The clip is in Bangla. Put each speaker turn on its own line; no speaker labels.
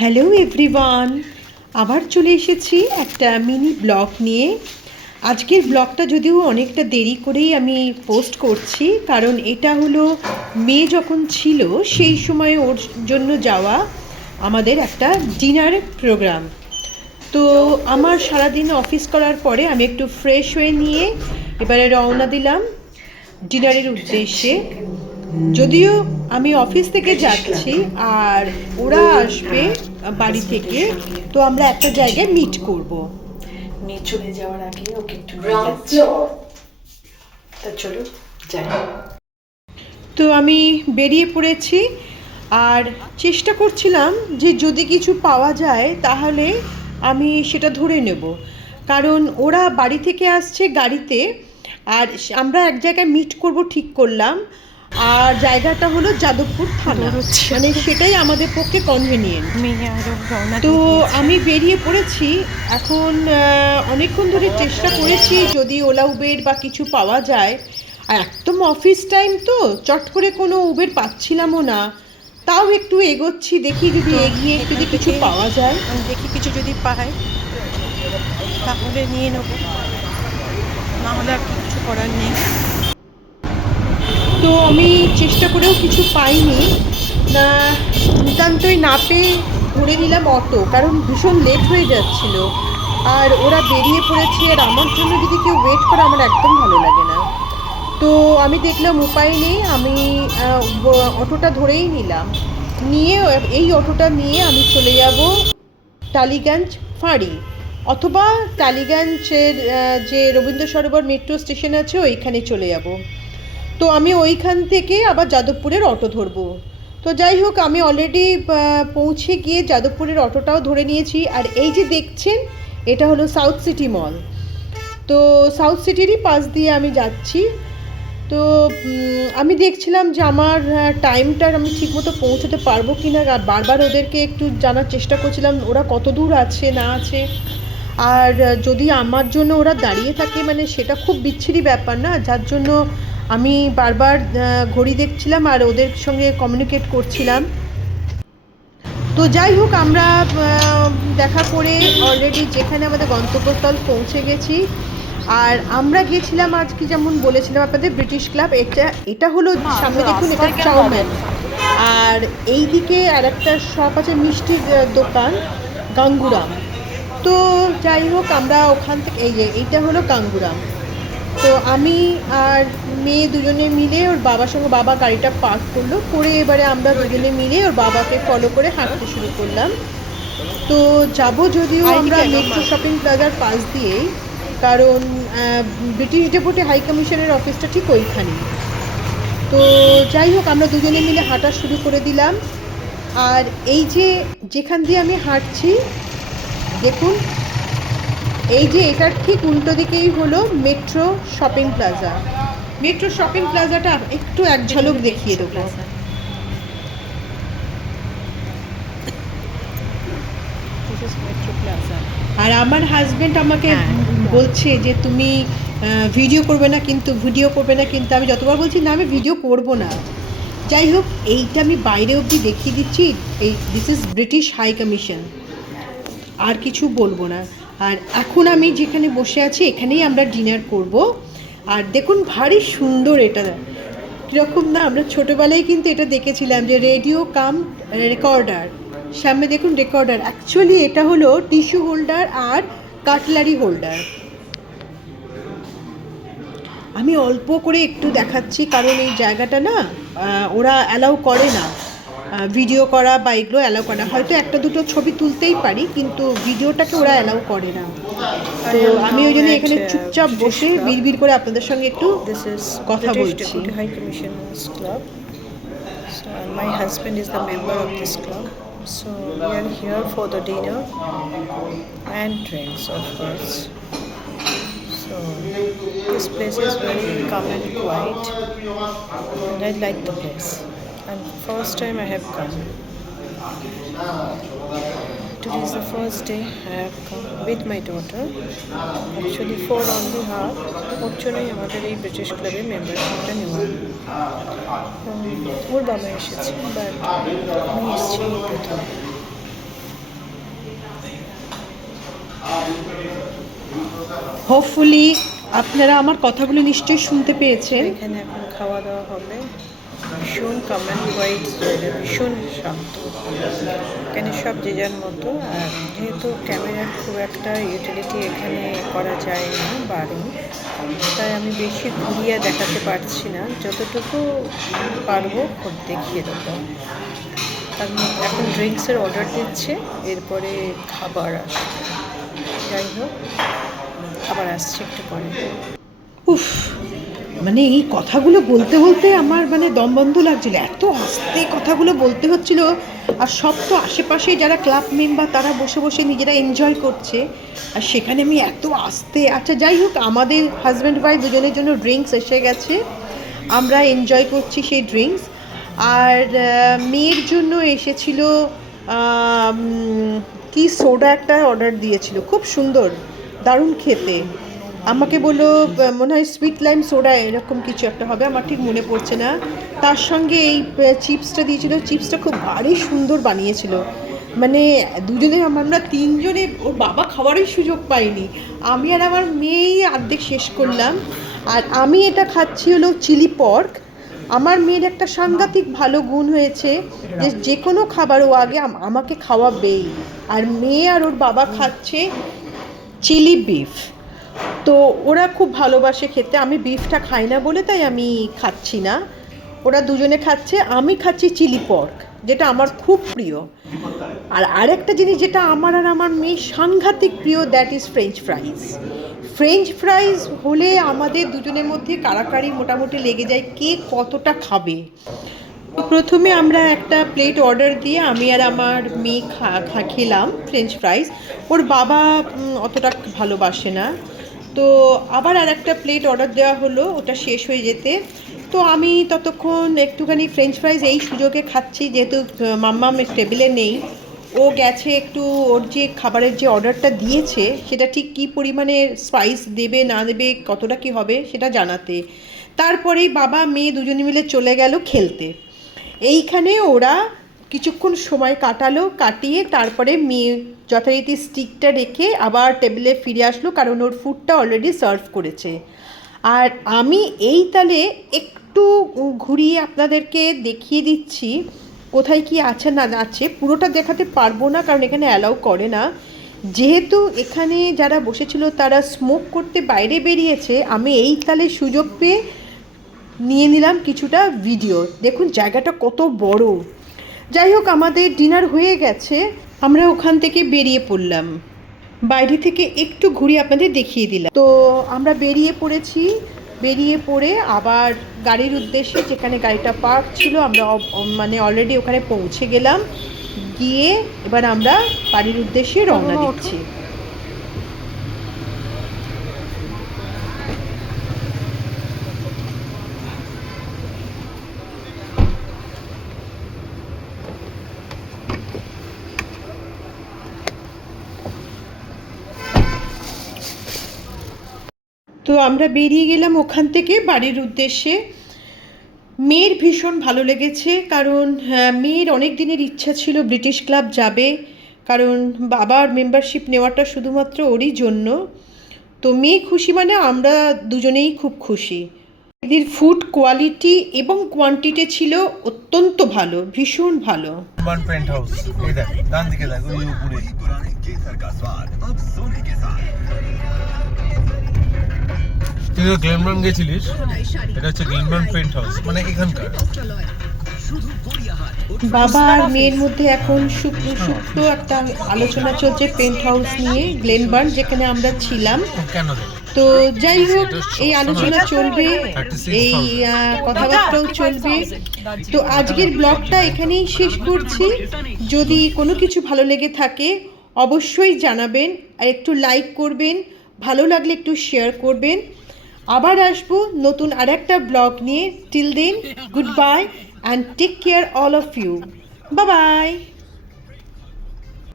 হ্যালো এভরিওয়ান আবার চলে এসেছি একটা মিনি ব্লগ নিয়ে। আজকের ব্লগটা যদিও অনেকটা দেরি করেই আমি পোস্ট করছি, কারণ এটা হলো মেয়ে যখন ছিল, সেই সময় ওর জন্য যাওয়া আমাদের একটা ডিনার প্রোগ্রাম তো আমার সারাদিন অফিস করার পরে আমি একটু ফ্রেশ হয়ে নিয়ে এবারে রওনা দিলাম ডিনারের উদ্দেশ্যে। যদিও আমি অফিস থেকে যাচ্ছি আর ওরা আসবে বাড়ি থেকে। তো আমরা একটা জায়গায় মিট করব।
মেয়ে চলে যাওয়ার আগে ওকে একটু. তা চলো যাই।
তো আমি বেরিয়ে পড়েছি আর চেষ্টা করছিলাম যে যদি কিছু পাওয়া যায় তাহলে আমি সেটা ধরে নেব। কারণ ওরা বাড়ি থেকে আসছে গাড়িতে আর আমরা এক জায়গায় মিট করব ঠিক করলাম। আর জায়গাটা হলো যাদবপুর থানা। মানে সেটাই আমাদের পক্ষে কনভেনিয়েন্ট তো আমি বেরিয়ে পড়েছি। এখন অনেকক্ষণ ধরে চেষ্টা করেছি যদি ওলা উবের বা কিছু পাওয়া যায়। আর একদম অফিস টাইম তো চট করে কোনো উবের পাচ্ছিলামও না। তাও একটু এগোচ্ছি দেখি যদি এগিয়ে যদি কিছু পাওয়া যায়।
আমি দেখি কিছু যদি পাই তাহলে নিয়ে নেব। না হলে আর কিছু করার নেই।
তো আমি চেষ্টা করেও কিছু পাইনি। নিতান্তই না পেয়ে ধরে নিলাম অটো, কারণ ভীষণ লেট হয়ে যাচ্ছিল। আর ওরা বেরিয়ে পড়েছে, আর আমার জন্য যদি কেউ ওয়েট করে, আমার একদম ভালো লাগে না। তো আমি দেখলাম উপায় নেই, আমি অটোটা ধরেই নিলাম। নিয়ে এই অটোটা নিয়ে আমি চলে যাব টালিগঞ্জ ফাঁড়ি, অথবা টালিগঞ্জের যে রবীন্দ্র সরোবর মেট্রো স্টেশন আছে, ওইখানে চলে যাব। তো আমি ওইখান থেকে আবার যাদবপুরের অটো ধরবো। তো যাই হোক, আমি অলরেডি পৌঁছে গিয়ে যাদবপুরের অটোটাও ধরে নিয়েছি। আর এই যে দেখছেন, এটা হলো সাউথ সিটি মল তো সাউথ সিটিরই পাশ দিয়ে আমি যাচ্ছি। তো আমি দেখছিলাম যে আমার টাইমটার আমি ঠিকমতো পৌঁছতে পারব কি না বারবার ওদেরকে একটু জানার চেষ্টা করছিলাম, ওরা কত দূর আছে, না আছে। আর যদি আমার জন্য ওরা দাঁড়িয়ে থাকে মানে সেটা খুব বিচ্ছিরি ব্যাপার না। যার জন্য আমি বারবার ঘড়ি দেখছিলাম আর ওদের সঙ্গে কমিউনিকেট করছিলাম। তো যাই হোক আমরা দেখা করে অলরেডি যেখানে আমাদের গন্তব্যস্থল পৌঁছে গেছি। আর আমরা গেছিলাম আজকে যেমন বলেছিলাম আপনাদের ব্রিটিশ ক্লাব এটা এটা হলো সামনে দেখুন এটা চাউম্যান আর এই দিকে আর একটা শপ আছে মিষ্টির দোকান গাঙ্গুরাম। তো যাই হোক আমরা ওখান থেকে এই যে এইটা হলো গাঙ্গুরাম। তো আমি আর মেয়ে দুজনে মিলে ওর বাবার সঙ্গে বাবা গাড়িটা পার্ক করল করে এবারে আমরা দুজনে মিলে ওর বাবাকে ফলো করে হাঁটতে শুরু করলাম। তো যাব যদিও আমরা মেট্রো শপিং প্লাজার পাশ দিয়েই কারণ ব্রিটিশ ডেপুটি হাই কমিশনের অফিসটা ঠিক ওইখানে তো যাই হোক আমরা দুজনে মিলে হাঁটা শুরু করে দিলাম। আর এই যে যেখান দিয়ে আমি হাঁটছি দেখুন এই যে এটার ঠিক উল্টো দিকেই হলো metro shopping plaza metro shopping প্লাজাটা একটু এক ঝলক দেখিয়ে দেবো।
প্লাজা
আর আমার হাজবেন্ড আমাকে
হ্যাঁ।
বলছে যে তুমি ভিডিও করবে না কিন্তু ভিডিও করবে না কিন্তু আমি যতবার বলছি না আমি ভিডিও করব না। যাই হোক এইটা আমি বাইরে অবধি দেখিয়ে দিচ্ছি। এই this is British high commission আর কিছু বলব না। আর এখন আমি যেখানে বসে আছি, এখানেই আমরা ডিনার করব। আর দেখুন, ভারী সুন্দর এটা। কীরকম না, আমরা ছোটোবেলায় কিন্তু এটা দেখেছিলাম যে রেডিও কাম রেকর্ডার সামনে দেখুন রেকর্ডার অ্যাকচুয়ালি এটা হলো টিস্যু হোল্ডার আর কাটলারি হোল্ডার আমি অল্প করে একটু দেখাচ্ছি, কারণ এই জায়গাটা না ওরা অ্যালাউ করে না। ভিডিও করা বা এগুলো অ্যালাউ করে হয়তো একটা দুটো ছবি তুলতেই পারি কিন্তু ভিডিওটাকে ওরা অ্যালাউ করে না তো আমি ওই জন্য এখানে চুপচাপ বসে বিড়বিড় করে আপনাদের সঙ্গে একটু কথা বলছি।
My husband is the member of this club. So we are here for the dinner and drinks, of course. So this place is very calm and quiet, and I like the place. and first time I have come. Today is the first day I have come with my daughter. Actually for on the half. ওর জন্যই আমাদের এই ব্রিটিশ ক্লাবে মেম্বারশিপটা নেওয়া ওর বাবা এসেছে বাট আমি এসেছি প্রথম
হোপফুলি আপনারা আমার কথাগুলো নিশ্চয়ই শুনতে পেয়েছেন।
এখানে এখন খাওয়া দাওয়া হবে। ভীষণ কমন হোয়াইট জায়গা ভীষণ শান্ত এখানে সব যে যার মতো, আর যেহেতু ক্যামেরার খুব একটা ইউটিলিটি এখানে করা যায় না, বারণ। তাই আমি বেশি ঘুরিয়ে দেখাতে পারছি না। যতটুকু পারব দেখিয়ে দেবো। মধ্যে এখন ড্রিঙ্কসের অর্ডার দিচ্ছে, এরপরে খাবার আসবে। যাই হোক খাবার আসছে একটু পরে।
উফ! মানে এই কথাগুলো বলতে বলতে আমার মানে দম বন্ধ লাগছিল, এত আস্তে কথাগুলো বলতে হচ্ছিল, আর সব তো আশেপাশে যারা ক্লাব মেম্বার তারা বসে বসে নিজেরা এনজয় করছে, আর সেখানে আমি এত আস্তে আচ্ছা যাই হোক, আমাদের হাজব্যান্ড ওয়াইফ দুজনের জন্য ড্রিঙ্কস এসে গেছে, আমরা এনজয় করছি সেই ড্রিঙ্কস আর মেয়ের জন্য এসেছিল কি সোডা একটা অর্ডার দিয়েছিল, খুব সুন্দর, দারুণ খেতে। আমাকে বলল মনে হয় সুইট লাইম সোডা এরকম কিছু একটা হবে, আমার ঠিক মনে পড়ছে না। তার সঙ্গে এই চিপসটা দিয়েছিল চিপসটা খুব ভারী সুন্দর বানিয়েছিল। মানে দুজনে, আমরা তিনজনে, ওর বাবা খাওয়ারই সুযোগ পাইনি। আমি আর আমার মেয়েই অর্ধেক শেষ করলাম। আর আমি এটা খাচ্ছি হলো চিলি পর্ক আমার মেয়ের একটা সাংঘাতিক ভালো গুণ হয়েছে যে যে কোনো খাবার ও আগে আম- আমাকে খাওয়াবেই। আর মেয়ে আর ওর বাবা খাচ্ছে চিলি বিফ তো ওরা খুব ভালোবাসে খেতে। আমি বিফটা খাই না বলে তাই আমি খাচ্ছি না। ওরা দুজনে খাচ্ছে, আমি খাচ্ছি চিলি পর্ক যেটা আমার খুব প্রিয়। আর আরেকটা জিনিস যেটা আমার আর আমার মেয়ে সাংঘাতিক প্রিয় that is French fries French fries হলে আমাদের দুজনের মধ্যে কারাকারি মোটামুটি লেগে যায় কে কতটা খাবে। প্রথমে আমরা একটা প্লেট অর্ডার দিয়ে আমি আর আমার মেয়ে খা খেলাম ফ্রেঞ্চ ফ্রাইজ ওর বাবা অতটা ভালোবাসে না। তো আবার আর একটা প্লেট অর্ডার দেওয়া হলো, ওটা শেষ হয়ে যেতে। তো আমি ততক্ষণ একটুখানি ফ্রেঞ্চ ফ্রাইজ এই সুযোগে খাচ্ছি, যেহেতু মাম্মাম টেবিলে নেই। ও গেছে একটু, ওর যে খাবারের যে অর্ডারটা দিয়েছে, সেটা ঠিক কী পরিমাণে স্পাইস দেবে, না দেবে, কতটা কি হবে, সেটা জানাতে। তারপরেই বাবা, মেয়ে দুজনে মিলে চলে গেল খেলতে। এইখানে ওরা কিছুক্ষণ সময় কাটালো, কাটিয়ে তারপরে মেয়ে যথারীতি স্টিকটা রেখে আবার টেবিলে ফিরে আসলো কারণ ওর ফুডটা অলরেডি সার্ভ করেছে। আর আমি এই তালে একটু ঘুরিয়ে আপনাদেরকে দেখিয়ে দিচ্ছি, কোথায় কি আছে না আছে, পুরোটা দেখাতে পারব না কারণ এখানে অ্যালাউ করে না। যেহেতু এখানে যারা বসেছিল তারা স্মোক করতে বাইরে বেরিয়েছে, আমি এই তালে সুযোগ পেয়ে নিয়ে নিলাম কিছুটা ভিডিও দেখুন, জায়গাটা কত বড়। যাই হোক আমাদের ডিনার হয়ে গেছে। আমরা ওখান থেকে বেরিয়ে পড়লাম। বাইরে থেকে একটু ঘুরিয়ে আপনাদের দেখিয়ে দিলাম। তো আমরা বেরিয়ে পড়েছি। বেরিয়ে পড়ে আবার গাড়ির উদ্দেশ্যে যেখানে গাড়িটা পার্ক ছিল আমরা মানে অলরেডি ওখানে পৌঁছে গেলাম। গিয়ে এবার আমরা বাড়ির উদ্দেশ্যে রওনা দিচ্ছি। তো আমরা বেরিয়ে গেলাম ওখান থেকে বাড়ির উদ্দেশ্যে। মেয়ের ভীষণ ভালো লেগেছে, কারণ হ্যাঁ, মেয়ের অনেক দিনের ইচ্ছা ছিল ব্রিটিশ ক্লাব যাবে, কারণ বাবার মেম্বারশিপ নেওয়াটা শুধুমাত্র ওরই জন্য। তো মেয়ে খুশি মানে আমরা দুজনেই খুব খুশি। এদের ফুড কোয়ালিটি এবং কোয়ান্টিটি ছিল অত্যন্ত ভালো, ভীষণ ভালো।
পেন্ট হাউস এই দেখ, ডান দিকে দেখ, ওই উপরে। তুই তো গেছিলিস এটা হচ্ছে গ্লেনবার্ন পেন্ট হাউস মানে এখানকার।
বাবা আর মেয়ের মধ্যে এখন শুক্র একটা আলোচনা চলছে পেন্ট হাউস নিয়ে গ্লেনবার্ন যেখানে আমরা ছিলাম।
কেন
তো যাই হোক এই আলোচনা চলবে এই কথাবার্তাও চলবে। তো আজকের ব্লগটা এখানেই শেষ করছি। যদি কোনো কিছু ভালো লেগে থাকে অবশ্যই জানাবেন আর একটু লাইক করবেন ভালো লাগলে একটু শেয়ার করবেন। আবার আসব নতুন আর একটা ব্লগ নিয়ে। Till then good bye and take care all of you bye bye